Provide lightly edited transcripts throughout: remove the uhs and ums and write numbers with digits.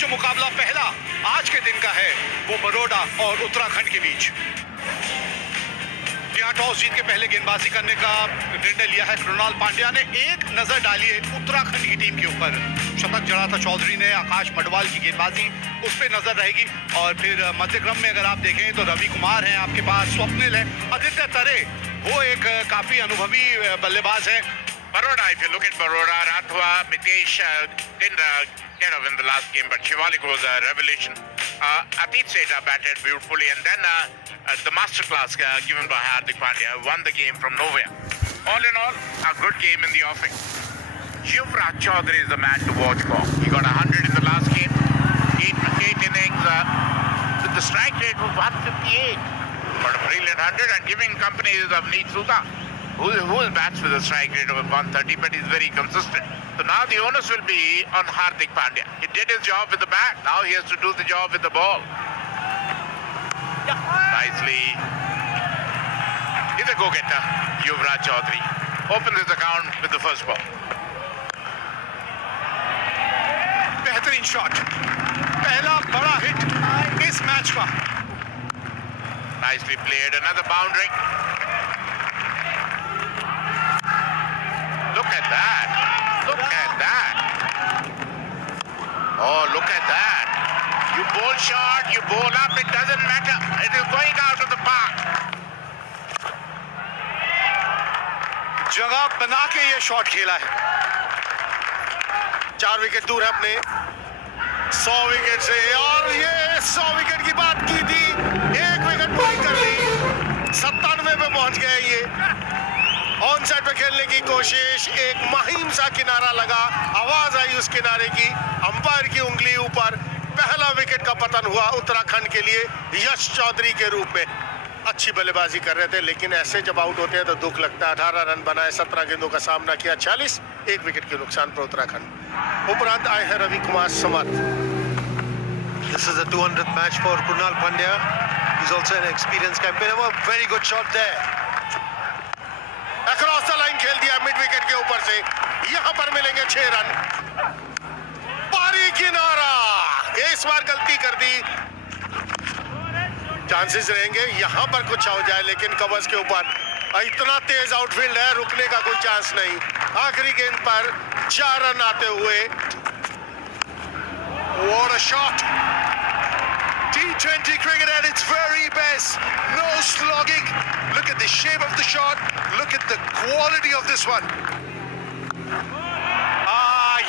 जो मुकाबला पहला आज के दिन का है वो बड़ौदा और उत्तराखंड के बीच। यहाँ टॉस जीत के पहले गेंदबाजी करने का निर्णय लिया है कृणाल पांड्या ने। एक नजर डालिए उत्तराखंड की टीम के ऊपर। शतक जड़ा था चौधरी ने, आकाश मडवाल की गेंदबाजी उस पर नजर रहेगी। और फिर मध्यक्रम में अगर आप देखें तो रवि कुमार हैं आपके पास, स्वप्निल है, आदित्य तरे वो एक काफी अनुभवी बल्लेबाज है। Baroda, if you look at Baroda, Rathwa, Mitesh didn't get up in the last game, but Shivalik was a revelation. Atit Seta batted beautifully, and then the masterclass given by Hardik Pandya won the game from nowhere. All in all, a good game in the offing. Yuvraj Chaudhary is the man to watch for. He got 100 in the last game, eight innings with the strike rate of 158. Got a brilliant 100 and giving company is Avneet Sudha, who bats with a strike rate of 130, but he's very consistent. So now the onus will be on Hardik Pandya. He did his job with the bat. Now he has to do the job with the ball. Nicely. He's a go-getter, Yuvraj Chaudhary. Opens his account with the first ball. बेहतरीन shot, पहला बड़ा hit इस match का। Nicely played. Another boundary. Look at that. Look at that. Oh, look at that. You bowl short, you bowl up, it doesn't matter. It is going out of the park. जगह बना के ये shot खेला है। 4 wicket दूर है अपने 100 wicket से, और ये 100 विकेट की बात की थी, 1 विकेट पूरी कर ली, 97 पे पहुंच गए ये। ऑन साइड पे खेलने की कोशिश, एक महीम सा किनारा लगा, आवाज आई उस किनारे की, अंपायर की उंगली ऊपर। पहला विकेट का पतन हुआ उत्तराखंड के लिए यश चौधरी के रूप में। अच्छी बल्लेबाजी कर रहे थे, लेकिन ऐसे जब आउट होते हैं तो दुख लगता है। 18 रन बनाए, 17 गेंदों का सामना किया, 46, 1 विकेट के नुकसान पर उत्तराखंड। उपरांत आए हैं रवि कुमार समर्थ। This is the 200th match for Krunal Pandya. He's also an experienced campaigner. A very good shot there. Across the line खेल दिया मिड विकेट के ऊपर से। यहां पर मिलेंगे 6 रन। पारी किनारा, इस बार गलती कर दी। चांसेस रहेंगे यहां पर कुछ हो जाए, लेकिन कवर्स के ऊपर इतना तेज आउटफील्ड है, रुकने का कोई चांस नहीं। आखिरी गेंद पर 4 रन आते हुए। What a shot! T20 cricket at its very best. No slogging. Look at the shape of the shot. Look at the quality of this one.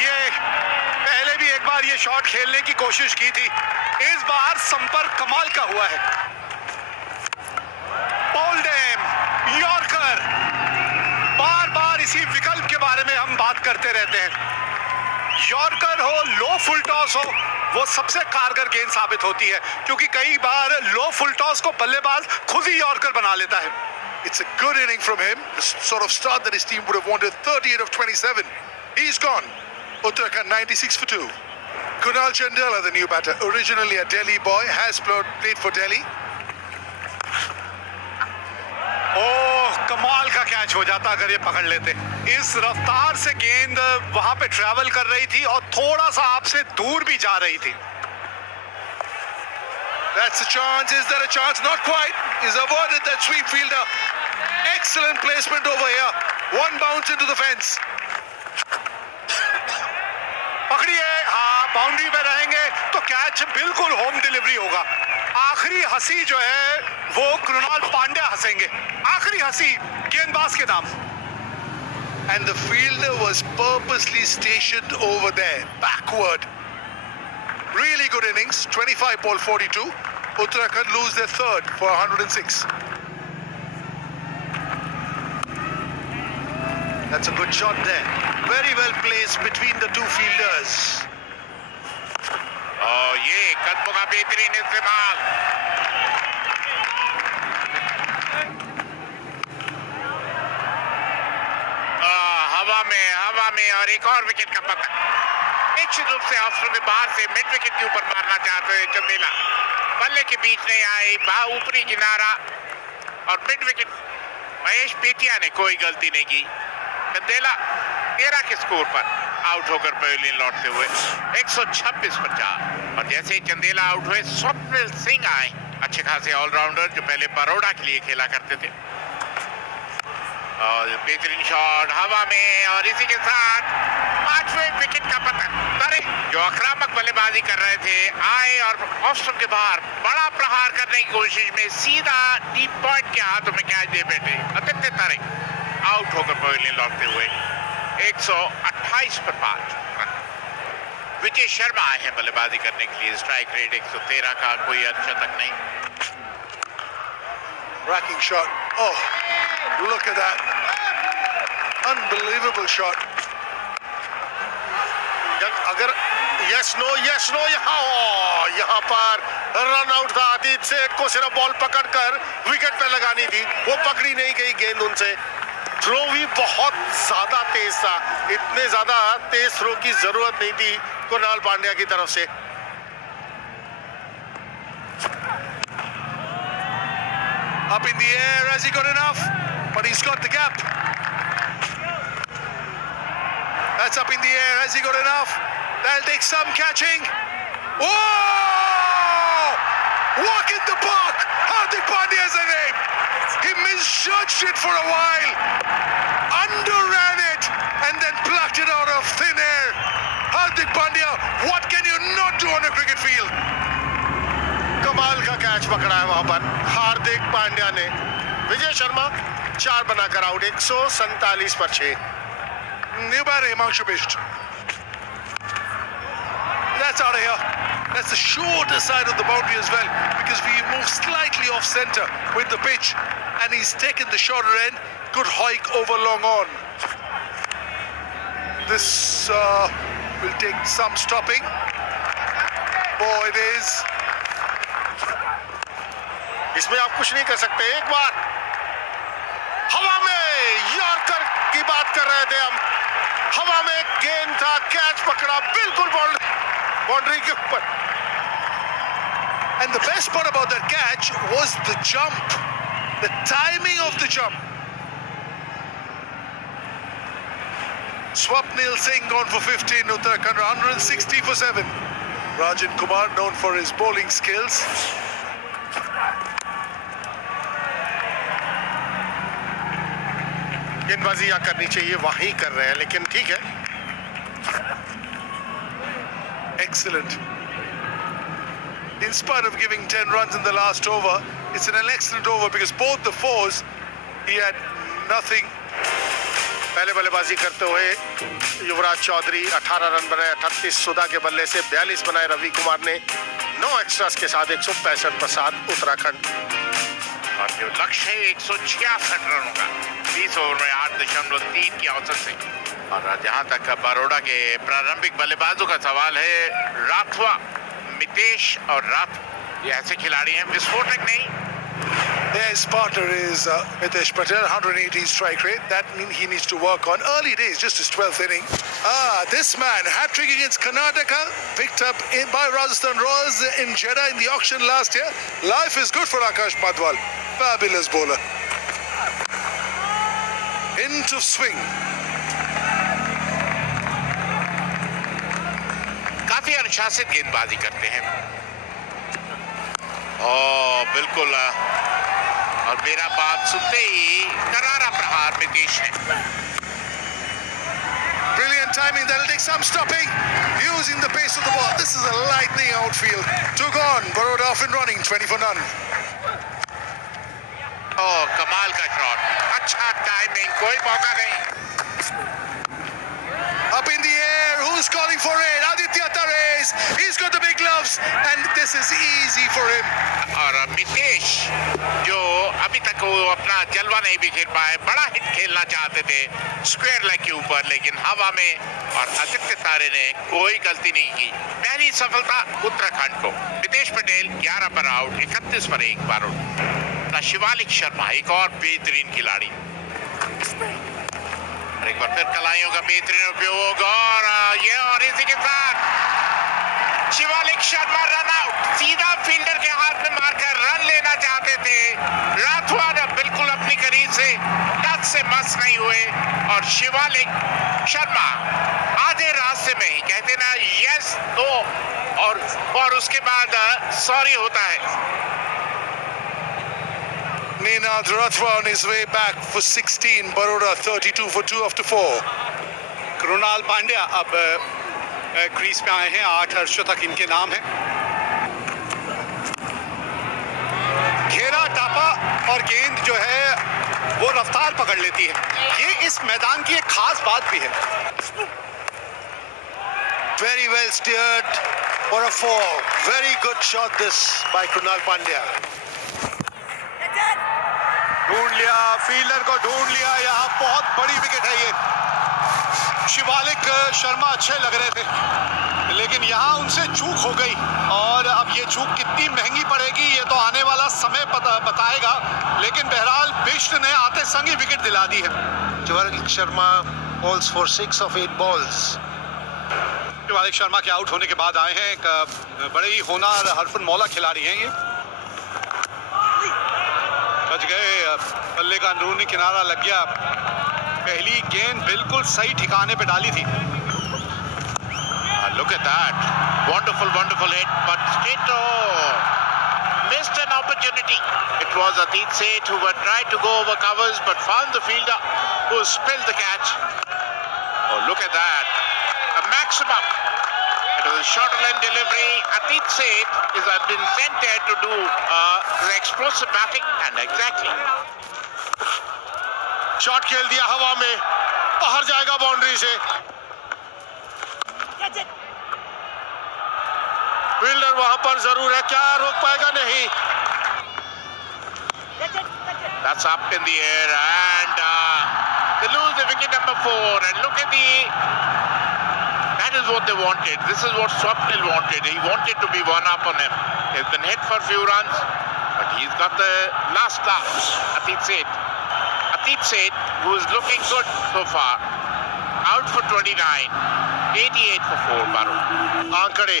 ये पहले भी एक बार ये शॉट खेलने की कोशिश की थी, इस बार संपर्क कमाल का हुआ है। ओल्डेम, यॉर्कर, बार बार इसी विकल्प के बारे में हम बात करते रहते हैं। यॉर्कर हो, लो फुल टॉस हो, वो सबसे कारगर गेंद साबित होती है, क्योंकि कई बार लो फुल टॉस को बल्लेबाज खुद ही यॉर्कर बना लेता है। It's a good inning from him. The sort of start that his team would have wanted. 38 of 27. He's gone. Uttarakhand 96 for 2. Kunal Chandela, the new batter, originally a Delhi boy, has played for Delhi. ओह, कमाल का catch हो जाता अगर ये पकड़ लेते। इस रफ्तार से गेंद वहां पे ट्रैवल कर रही थी और थोड़ा सा आपसे दूर भी जा रही थी। That's a chance. Is there a chance? Not quite. He's avoided that sweep fielder. Excellent placement over here. One bounce into the fence. पकड़िए, हाँ, बाउंड्री पे रहेंगे तो कैच बिल्कुल होम डिलीवरी होगा। आखिरी हंसी जो है वो कृणाल पांड्या हंसेंगे, आखिरी हंसी गेंदबाज के नाम। And the fielder was purposely stationed over there, backward. Really good innings. 25 ball 42. Uttarakhand lose their third for 106. That's a good shot there. Very well placed between the two fielders. Oh, ये कदमों का बेहतरीन इस्तेमाल। हवा में और एक और विकेट का पतन। निश्चित रूप से ऑफ में बाहर से मिड विकेट के ऊपर मारना चाहते हैं चंदेला, बल्ले के बीच नहीं आई, ऊपरी किनारा और मिड विकेट। महेश पेटिया ने कोई गलती नहीं की। चंदेला 13 के स्कोर पर आउट होकर पवेलियन लौटते हुए 126 पर 4। और जैसे ही चंदेला आउट हुए स्वप्निल सिंह आए, अच्छे खासे ऑलराउंडर जो पहले बड़ौदा के लिए खेला करते थे। और बेहतरीन शॉट हवा में, और इसी के साथ 5वें विकेट का पतन। अरे जो आक्रामक बल्लेबाजी कर रहे थे आए और ऑफ स्टंप के बाहर बड़ा प्रहार करने की कोशिश में सीधा डीप पॉइंट के हाथों में कैच दे बैठे आदित्य तारे, आउट होकर पवेलियन लौटते हुए 128 पर 5। विजय शर्मा आए हैं बल्लेबाजी करने के लिए। स्ट्राइक रेट 113 का, कोई अर्धशतक नहीं। Racking shot. Oh, look at that. Unbelievable shot. अगर यस नो यहाँ पर रन आउट था। आदित्य सेठ को सिर्फ बॉल पकड़कर विकेट पे लगानी थी, वो पकड़ी नहीं गई गेंद उनसे। थ्रो भी बहुत ज्यादा तेज था, इतने ज्यादा तेज थ्रो की जरूरत नहीं थी कुणाल पांड्या की तरफ से। Up in the air, has he got enough? But he's got the gap. That's up in the air, has he got enough? That'll take some catching. Whoa! Walk in the park! Hardik Pandya is a name. He misjudged it for a while, underran it, and then plucked it out of thin air. Hardik Pandya, what can you not do on a cricket field? कमाल का catch पकड़ा है वहां पर हार्दिक पांड्या ने। विजय शर्मा 4 बनाकर out, 147 पर 6। New batter Himanshu Bisht. That's out of here. That's the shorter side of the boundary as well, because we move slightly off centre with the pitch, and he's taken the shorter end. Good hike over long on. This will take some stopping. Oh, it is. इसमें आप कुछ नहीं कर सकते। एक बार हवा में yorker की बात कर रहे थे हम, हवा में गेंद था, कैच पकड़ा बिल्कुल बाउंड्री के ऊपर। And the best part about that catch was the jump, the timing of the jump. Swapnil Singh gone for 15, Uttarakhand 160 for 7. Rajan Kumar known for his bowling skills. गेंदबाजी यहाँ करनी चाहिए, वहीं कर रहे हैं, लेकिन ठीक है। Excellent. In spite of giving 10 runs in the last over, it's an excellent over because both the fours, he had nothing. पहले बल्लेबाजी करते हुए युवराज चौधरी 18 रन बनाए, 38 सुधा के बल्ले से 42 बनाए रवि कुमार ने। 9 एक्स्ट्रास के साथ 165 पर 7 उत्तराखंड। और जो लक्ष्य है 166 रनों का 20 ओवर में 8.3 की औसत से। और जहां तक बड़ौदा के प्रारंभिक बल्लेबाजों का सवाल है, राठवा, मितेश और राथ ये ऐसे खिलाड़ी हैं विस्फोटक नहीं। His partner is Mitesh Patel, 180 strike rate. That means he needs to work on early days, just his 12th inning. This man, hat-trick against Karnataka, picked up by Rajasthan Royals in Jeddah in the auction last year. Life is good for Akash Madwal. Fabulous bowler. Into swing. काफी अनुशासित गेंदबाजी करते हैं। बिल्कुल, और मेरा बात सुनते ही करारा प्रहार मितेश है। Brilliant timing, that'll take some stopping. Using the pace of the ball. This is a lightning outfield. Took on, Baroda off and running, 20 for none. कमाल का शॉट, अच्छा टाइमिंग, कोई मौका नहीं। Up in the air, who's calling for it? Aditya Tares. He's got the big gloves, and this is easy for him. और मितेश जो अभी तक वो अपना जलवा नहीं बिखेर पाए, बड़ा हिट खेलना चाहते थे स्क्वायर लेग के ऊपर, लेकिन हवा में, और आदित्य तारे ने कोई गलती नहीं की। पहली सफलता उत्तराखंड को। मितेश पटेल 11 पर आउट, 31 पर 1 बार आउट। शिवालिक शर्मा एक और बेहतरीन खिलाड़ी, और एक बार फिर कलाइयों का बेहतरीन उपयोग, और इसी के साथ शिवालिक शर्मा रन आउट। सीधा फील्डर के हाथ में मारकर रन लेना चाहते थे। राठवा ने बिल्कुल अपनी करीब से टच से मस नहीं हुए और शिवालिक शर्मा आधे रास्ते में ही कहते ना यस नो और उसके बाद सॉरी होता है. Ninad Rathwa on his way back for 16. Baroda 32 for 2 after 4. Krunal Pandya अब क्रीज पे आए हैं. 8 अर्धशतक इनके नाम है. घेरा टापा और गेंद जो है वो रफ्तार पकड़ लेती है. ये इस मैदान की एक खास बात भी है. Very well steered for a 4. Very good shot this by Krunal Pandya. ढूंढ लिया, फील्डर को ढूंढ लिया. यहाँ बहुत बड़ी विकेट है ये. शिवालिक शर्मा अच्छे लग रहे थे लेकिन यहाँ उनसे चूक हो गई और अब ये चूक कितनी महंगी पड़ेगी ये तो आने वाला समय बताएगा. लेकिन बहरहाल बिष्ट ने आते संग ही विकेट दिला दी है. Shivalik Sharma bowls for 6 of 8 balls. Shivalik Sharma के आउट होने के बाद आए हैं. एक बड़े ही होनहार हरफुन मौला खिलाड़ी हैं ये. बच गए. बल्ले का अंदरूनी किनारा लग गया. पहली गेंद बिल्कुल सही ठिकाने पे डाली थी. Look at that. Wonderful hit, but straight missed an opportunity. It was Atit Seth who had tried to go over covers but found the fielder who spilled the catch. Oh, look at that. A maximum. It was a shorter line delivery. Atit Seth has been sent there to do the explosive batting and exactly. Shot खेल दिया हवा में, बाहर जाएगा boundary से. Fielder वहां पर जरूर है, क्या रोक पाएगा? नहीं. That's up in the air and they lose the wicket number 4 and look at that is what they wanted. This is what Swapnil wanted. He wanted to be one up on him. He's been hit for a few runs but he's got the last laps. Atit Seth who is looking good so far, out for 29, 88 for 4. Baru आंकड़े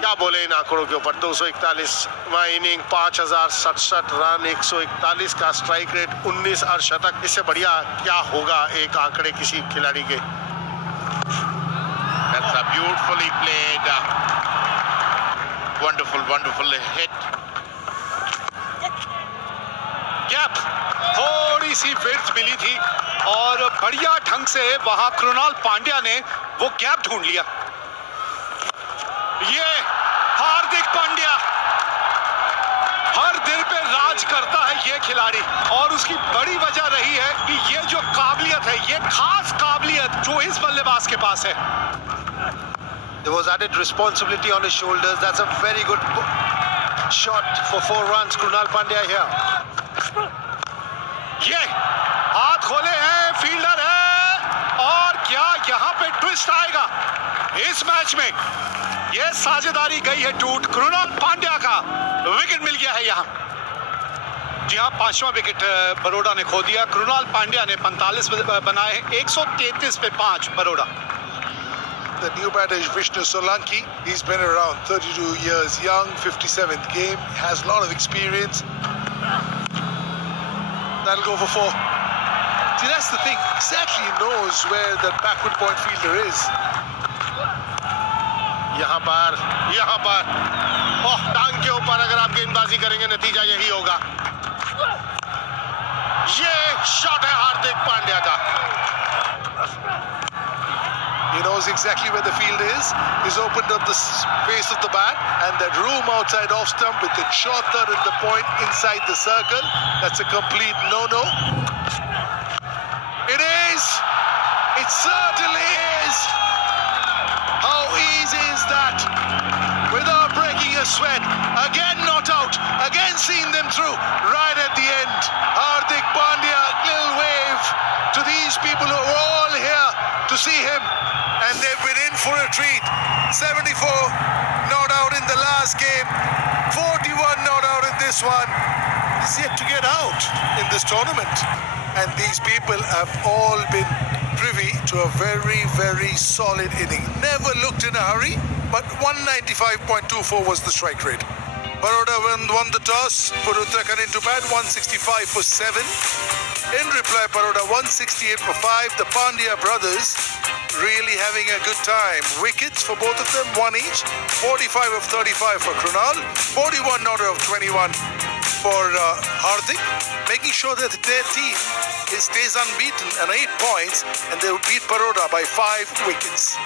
क्या बोले इन आंकड़ों के ऊपर. 241वां inning, 5067 run, 141 का strike rate, 19 अर्धशतक. इससे बढ़िया क्या होगा एक आंकड़े किसी खिलाड़ी के. That's a beautifully played wonderful hit. Gap थोड़ी सी विड्थ मिली थी और बढ़िया ढंग से वहां कृणाल पांड्या ने वो गैप ढूंढ लिया. ये हार्दिक पांड्या हर दिल पे राज करता है ये खिलाड़ी और उसकी बड़ी वजह रही है कि ये जो काबिलियत है, ये खास काबिलियत जो इस बल्लेबाज के पास है. There was added responsibility on his shoulders. That's a very good shot for 4 runs. Krunal Pandya here. ये हाथ खोले हैं, फील्डर है और क्या यहाँ पे ट्विस्ट आएगा इस मैच में. ये साझेदारी गई है टूट. कृणाल पांड्या का विकेट मिल गया है यहाँ. जी हाँ, 5वां विकेट बरोड़ा ने खो दिया. कृणाल पांड्या ने 45 बनाए. 133 पे 5 Baroda. The new batter is Vishnu Solanki. He's been around, 32 years young, 57th game, has a lot of experience. That'll go for 4. See, that's the thing. Exactly knows where the backward point fielder is. यहाँ पर टांग के ऊपर अगर आप गेंदबाजी करेंगे नतीजा यही होगा. ये शॉट है हार्दिक पांड्या का. He knows exactly where the field is. He's opened up the space of the bat and that room outside off stump with the shorter and the point inside the circle. That's a complete no-no. It is. It certainly is. How easy is that? Without breaking a sweat. Again not out. Again seeing them through. Right at the end. Hardik Pandya, little wave to these people who are all here to see him. And they've been in for a treat. 74 not out in the last game. 41 not out in this one. He's yet to get out in this tournament. And these people have all been privy to a very, very solid inning. Never looked in a hurry, but 195.24 was the strike rate. Baroda won the toss, put Uttarakhand into bat, 165 for 7. In reply, Baroda 168 for 5. The Pandya brothers really having a good time. Wickets for both of them, one each. 45 of 35 for Krunal, 41 not of 21 for Hardik, making sure that their team stays unbeaten and 8 points, and they will beat Baroda by 5 wickets.